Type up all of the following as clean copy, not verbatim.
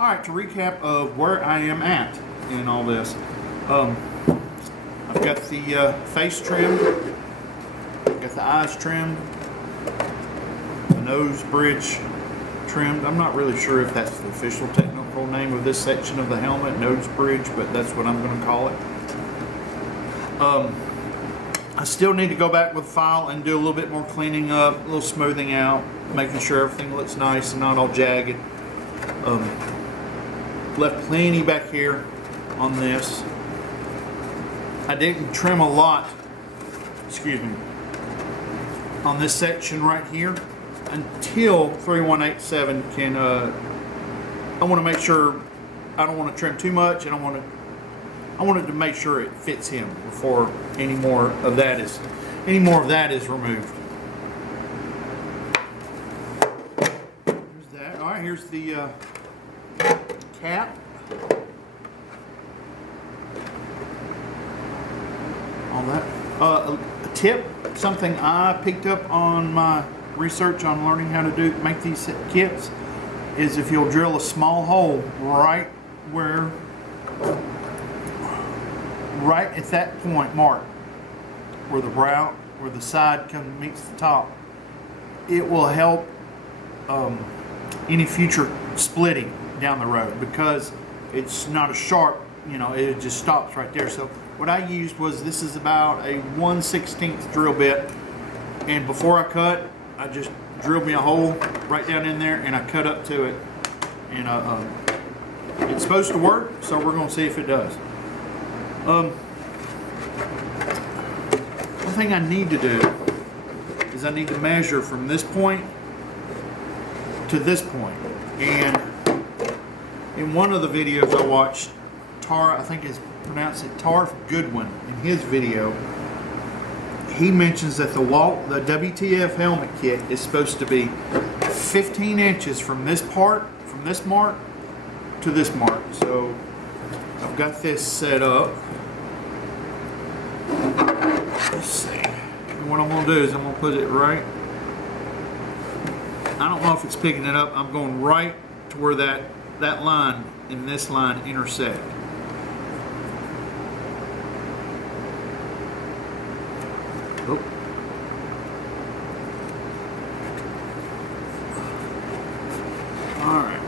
Alright, to recap of where I am at in all this. I've got the face trimmed, got the eyes trimmed, the nose bridge trimmed. I'm not really sure if that's the official technical name of this section of the helmet, nose bridge, but that's what I'm going to call it. I still need to go back with file and do a little bit more cleaning up, a little smoothing out, making sure everything looks nice and not all jagged. Left plenty back here on this. I didn't trim a lot, excuse me, on this section right here until 3187 can, I want to make sure, I don't want to trim too much, and I wanted to make sure it fits him before any more of that is removed. Here's that. All right, here's the cap. All that. A tip, something I picked up on my research on learning how to make these kits, is if you'll drill a small hole right at that point mark, where the brow, where the side meets the top, it will help any future splitting down the road, because it's not a sharp, it just stops right there. So what I used was, this is about a 1/16 drill bit, and before I cut, I just drilled me a hole right down in there and I cut up to it, and it's supposed to work, so we're going to see if it does. One thing I need to do is I need to measure from this point to this point. And in one of the videos I watched, I think it's pronounced it Tarf Goodwin, in his video, he mentions that the WTF helmet kit is supposed to be 15 inches from this mark to this mark. So I've got this set up. Let's see. And what I'm going to do is I'm going to put it right. I don't know if it's picking it up. I'm going right to where that line and this line intersect. Oh. All right.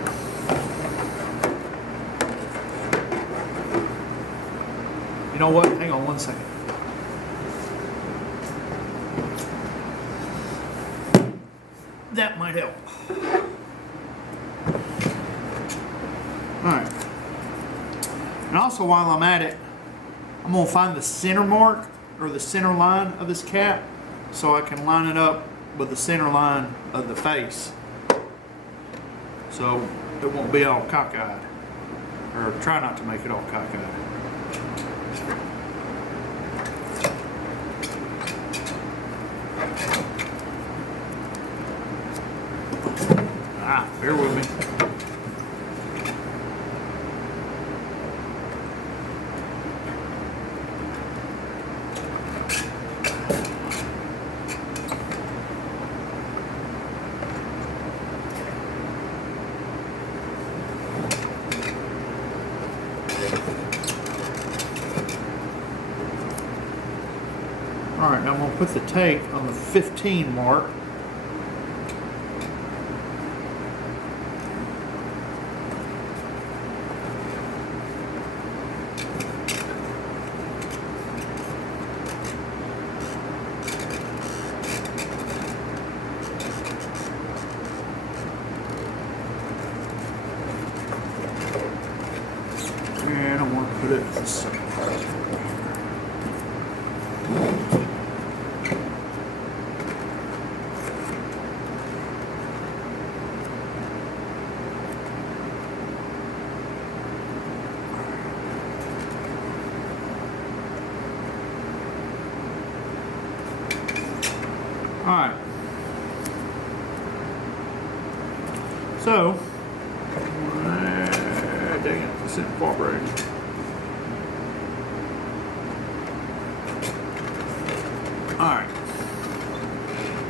You know what? Hang on one second. That might help. Alright. And also, while I'm at it, I'm going to find the center mark, or the center line of this cap, so I can line it up with the center line of the face, so it won't be all cockeyed, or try not to make it all cockeyed. Bear with me. All right, now I'm going to put the tape on the 15 mark. And I want to put it at the side. Alright. So, dang it, this isn't cooperating. Alright.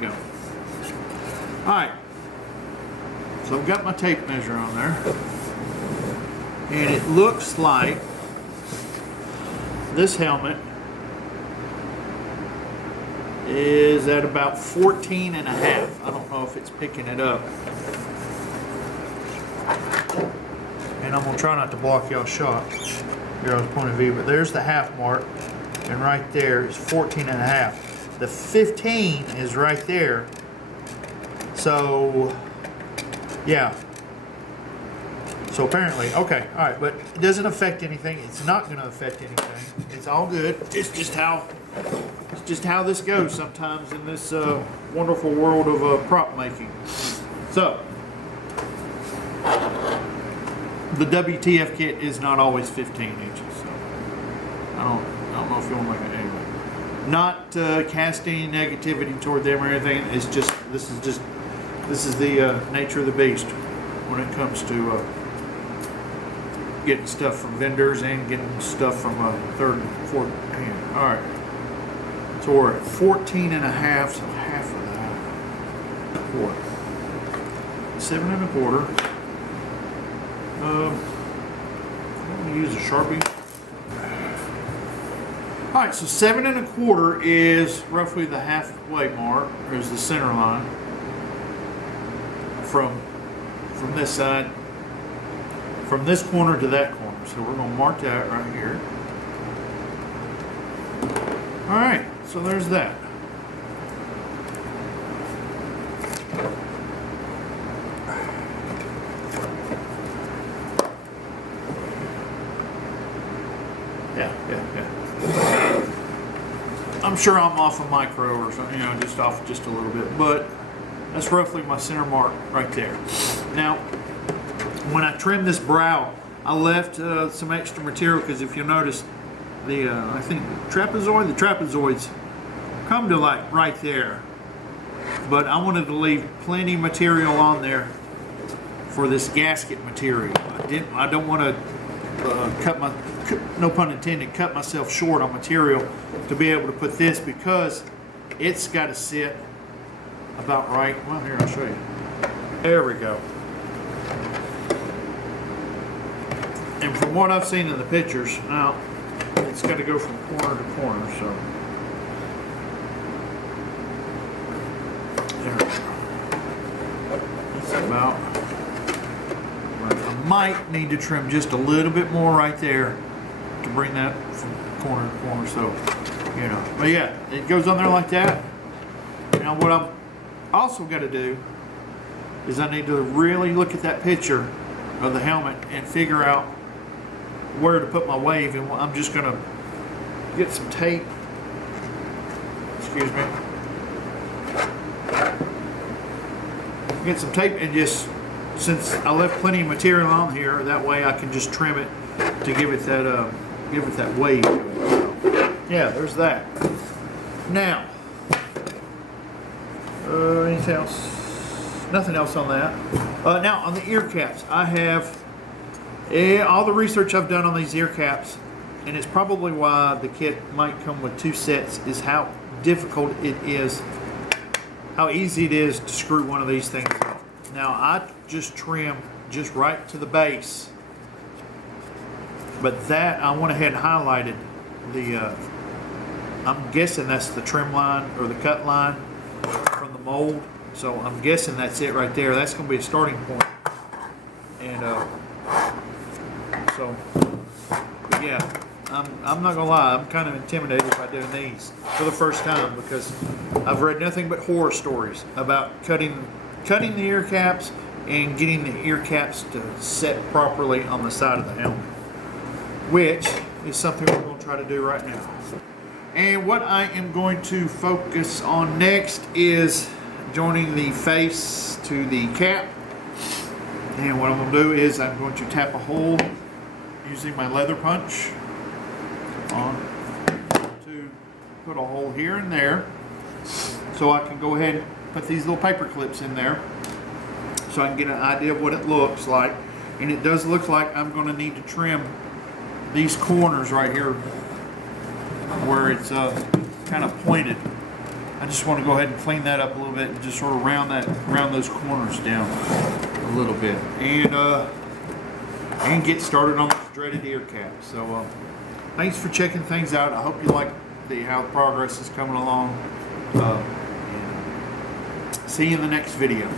Go. Alright. So I've got my tape measure on there. And it looks like this helmet is at about 14 and a half. I don't know if it's picking it up. And I'm gonna try not to block y'all's shot. Here I was point of view, but there's the half mark. And right there is 14 and a half. The 15 is right there. So, yeah. So apparently, okay, all right, but it doesn't affect anything. It's not going to affect anything. It's all good. It's just how this goes sometimes in this wonderful world of prop making. So, the WTF kit is not always 15 inches. So I don't know if you want to make it anyway. Not casting negativity toward them or anything. It's just this is the nature of the beast when it comes to getting stuff from vendors and getting stuff from third and fourth hand. All right, so we're at 14 and a half, so half of that, a quarter, 7 and a quarter. I'm going to use a Sharpie. All right, so 7 and a quarter is roughly the halfway mark, or is the center line from this side, from this corner to that corner. So we're going to mark that right here. All right, so there's that. Yeah. I'm sure I'm off a micro or something, just off just a little bit, but that's roughly my center mark right there. Now, when I trimmed this brow, I left some extra material because if you'll notice, I think the trapezoids come to like right there, but I wanted to leave plenty of material on there for this gasket material. I don't want to no pun intended, cut myself short on material to be able to put this, because it's got to sit about right. Well, here, I'll show you. There we go. And from what I've seen in the pictures, now it's got to go from corner to corner, so there we go. That's about right. I might need to trim just a little bit more right there to bring that from corner to corner, so but yeah, it goes on there like that. Now what I've also got to do is I need to really look at that picture of the helmet and figure out where to put my wave, and I'm just going to get some tape, excuse me, get some tape, and just, since I left plenty of material on here, that way I can just trim it to give it that wave. Yeah, there's that. Now, anything else? Nothing else on that. Now, on the ear caps, I have all the research I've done on these ear caps, and it's probably why the kit might come with 2 sets, is how difficult it is, how easy it is to screw one of these things up. Now, I just trim just right to the base, but that, I went ahead and highlighted the, I'm guessing that's the trim line or the cut line from the mold. So I'm guessing that's it right there. That's going to be a starting point. And so, but yeah, I'm not going to lie. I'm kind of intimidated by doing these for the first time, because I've read nothing but horror stories about cutting the ear caps and getting the ear caps to set properly on the side of the helmet, which is something we're going to try to do right now. And what I am going to focus on next is joining the face to the cap. And what I'm going to do is I'm going to tap a hole using my leather punch to put a hole here and there, so I can go ahead and put these little paper clips in there so I can get an idea of what it looks like. And it does look like I'm going to need to trim these corners right here where it's kind of pointed. I just want to go ahead and clean that up a little bit and just sort of round those corners down a little bit. And and get started on this dreaded ear cap. So thanks for checking things out. I hope you like how the progress is coming along. And see you in the next video.